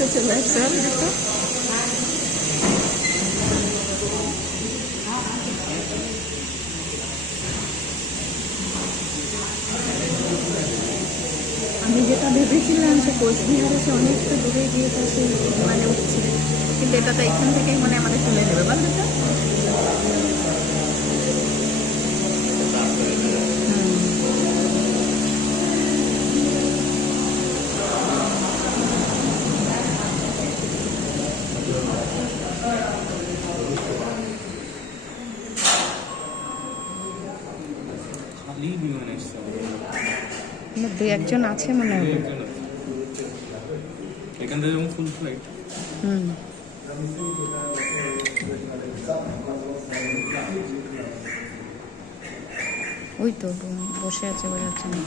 বাসে চলে আসছে আর দেখো আমি যেটা ভেবেছিলাম সে কোচবিহারে সে অনেকটা দূরে গিয়ে তো সে মানে উঠছে, কিন্তু এটা তো এখান থেকেই মানে আমাদের তুলে নেবে বল বেটা। দু একজন আছে মনে হয়। এখান থেকে যেমন ফুল ফ্লাইট। ওই তো বসে আছে বোঝা যাচ্ছে না।